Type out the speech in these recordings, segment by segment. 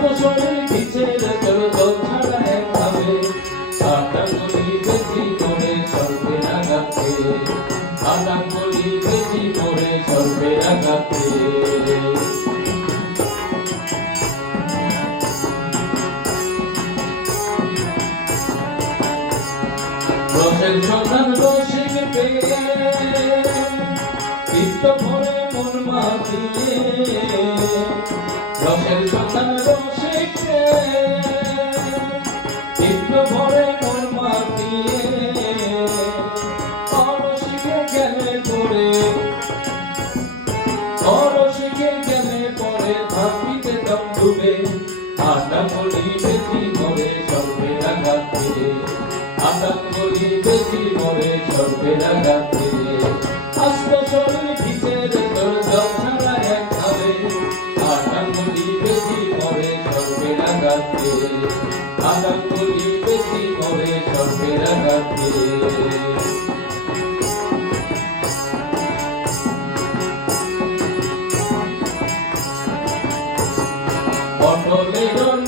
অস্ত্রশরে পিছের তোর ছাড়া এক ভাবে বেশি করে চলবে আগাতে আটাঙ্গুলি বেশি করে চলবে আগাতে রসের সন্ধান রসিক পেয়ে চিত্ত ভরে মন মাতিয়ে রসের সন্ধান রসিক বেশি করে বেশি শরীর এক খাবে আটাঙ্গলি বেশি করে চলবে লাগাতে আটাঙ্গলি বেশি করে চলবে লাগাতে পটলের নিয়ত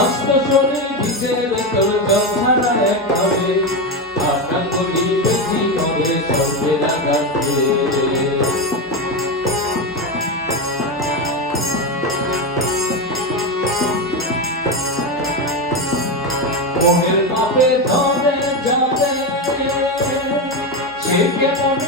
অস্ত শরীর ভিজের তোর ছাড়া এক হবে আটাঙ্গুলি বেশি মরে চলবে রাগাতে মনের পাপে ধরে যাবে। সে কেমনে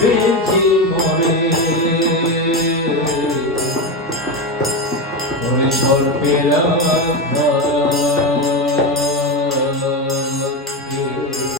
বেশি